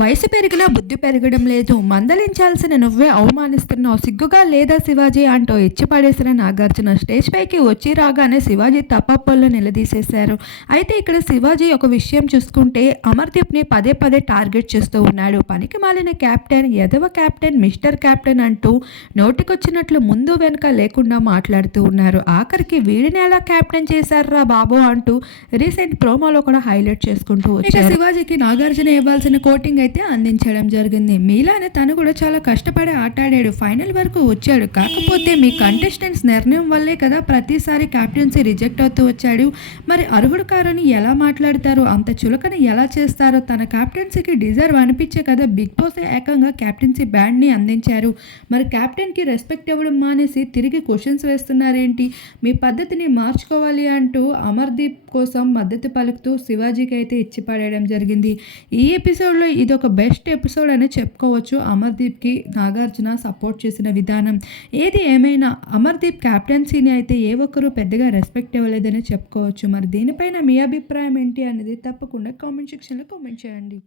వయసు పెరిగినా బుద్ధి పెరగడం లేదు. మందలించాల్సిన నువ్వే అవమానిస్తున్నావు. సిగ్గుగా లేదా శివాజీ అంటూ ఇచ్చిపడేసిన నాగార్జున స్టేజ్ పైకి వచ్చి రాగానే శివాజీ తప్పప్పల్లో నిలదీసేశారు. అయితే ఇక్కడ శివాజీ ఒక విషయం చూసుకుంటే అమర్దీప్ని పదే పదే టార్గెట్ చేస్తూ ఉన్నాడు. పనికి మాలిన క్యాప్టెన్ ఎదవ క్యాప్టెన్ మిస్టర్ క్యాప్టెన్ అంటూ నోటికొచ్చినట్లు ముందు వెనుక లేకుండా మాట్లాడుతూ ఉన్నారు. ఆఖరికి వీడిని ఎలా క్యాప్టెన్ చేశారా బాబు అంటూ రీసెంట్ ప్రోమోలో కూడా హైలైట్ చేసుకుంటూ వచ్చారు. శివాజీకి నాగార్జున ఇవ్వాల్సిన కోటింగ్ అయితే అందించడం జరిగింది. మీలానే తను కూడా చాలా కష్టపడి ఆటాడాడు. ఫైనల్ వరకు వచ్చాడు. కాకపోతే మీ కంటెస్టెంట్స్ నిర్ణయం వల్లే కదా ప్రతిసారి క్యాప్టెన్సీ రిజెక్ట్ అవుతూ వచ్చాడు. మరి అర్హుడు కారని ఎలా మాట్లాడతారు? అంత చులకన ఎలా చేస్తారో? తన క్యాప్టెన్సీకి డిజర్వ్ అనిపించే కదా బిగ్ బాస్ ఏకంగా క్యాప్టెన్సీ బ్యాండ్ని అందించారు. మరి క్యాప్టెన్కి రెస్పెక్ట్ ఇవ్వడం మానేసి తిరిగి క్వశ్చన్స్ వేస్తున్నారేంటి? మీ పద్ధతిని మార్చుకోవాలి అంటూ అమర్దీప్ కోసం మద్దతు పలుకుతూ శివాజీకి అయితే ఇచ్చి పడేయడం జరిగింది. ఈ ఎపిసోడ్లో ఇది ఒక బెస్ట్ ఎపిసోడ్ అని చెప్పుకోవచ్చు. అమర్దీప్కి నాగార్జున సపోర్ట్ చేసిన విధానం. ఏది ఏమైనా అమర్దీప్ క్యాప్టెన్సీని అయితే ఏ ఒక్కరూ పెద్దగా రెస్పెక్ట్ ఇవ్వలేదని చెప్పుకోవచ్చు. మరి దీనిపైన మీ అభిప్రాయం ఏంటి అనేది తప్పకుండా కామెంట్ సెక్షన్లో కామెంట్ చేయండి.